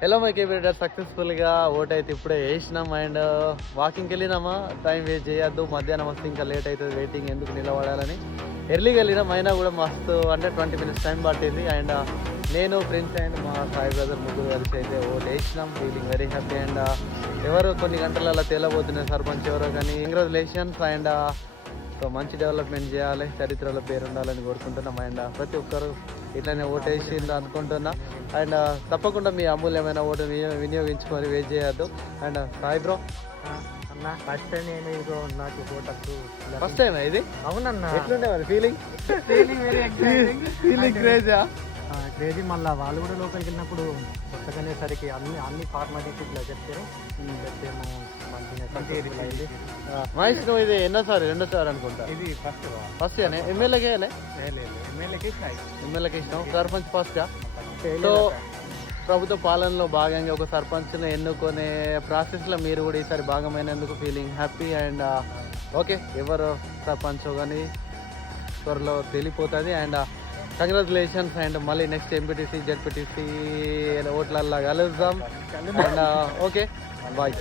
Hello my కేబీటర్ సక్సెస్ఫుల్గా vote అయితే ఇప్పుడే వేసినాం అండ్ వాకింగ్కి uh, వెళ్ళినామా? టైం వేస్ట్ చేయొద్దు. మధ్యాహ్నం వస్తే ఇంకా లేట్ అవుతుంది. వెయిటింగ్ ఎందుకు నిలబడాలని. ఎర్లీగా వెళ్ళినాం. అయినా కూడా మస్తు అంటే ట్వంటీ మినిట్స్ టైం పట్టింది. అండ్ uh, నేను ఫ్రెండ్స్ అండ్ మా సాయి బ్రదర్ ముగ్గురు కలిసి అయితే ఓట్ వేసినాం. ఫీలింగ్ వెరీ హ్యాపీ అండ్ ఎవరో కొన్ని గంటలలో తేలబోతున్నారు సర్పంచ్ ఎవరో కానీ కంగ్రాచులేషన్స్ అండ్ సో మంచి డెవలప్మెంట్ చేయాలి చరిత్రలో పేరు ఉండాలని కోరుకుంటున్నాం అండ్ ప్రతి ఒక్కరు ఇట్లానే ఓటేసి అనుకుంటున్నా. అండ్ తప్పకుండా మీ అమూల్యమైన ఓటు వినియో- వినియోగించుకొని వెయిట్ చేయొద్దు. And Sai bro? అన్న ఫస్ట్ టైం నేను ఇదిగో నాకు ఫస్ట్ టైం ఇది? అవునన్నా. ఎట్లుండే మరి feeling feeling very exciting feeling క్రేజా crazy మళ్ళీ వాళ్ళు కూడా లోపలికి వెళ్ళినప్పుడు కొత్తగానేసరికి అన్ని అన్ని ఫార్మాలిటీస్ ఇట్లా చెప్తారు. చెప్తేమో మహేష్ నువ్వు ఇది ఎన్నోసారి రెండోసారి అనుకుంటా? ఇది ఫస్ట్ ఫస్ట్ అని ఎమ్మెల్యేకి ఎమ్మెల్యేకి ఎమ్మెల్యేకి ఇష్టం? సర్పంచ్ ఫస్ట్ సో ప్రభుత్వ పాలనలో భాగంగా ఒక కంచుని ఎన్నుకునే ప్రాసెస్లో మీరు కూడా ఈసారి భాగమైనందుకు ఫీలింగ్ హ్యాపీ అండ్ ఓకే ఎవరు సర్పంచ్ కానీ త్వరలో తెలిపోతుంది అండ్ కంగ్రాచులేషన్స్ అండ్ మళ్ళీ నెక్స్ట్ ఎంపీటీసీ జెడ్పీటీసీ ఓట్లల్లో కలుద్దాం. And okay. బాయ్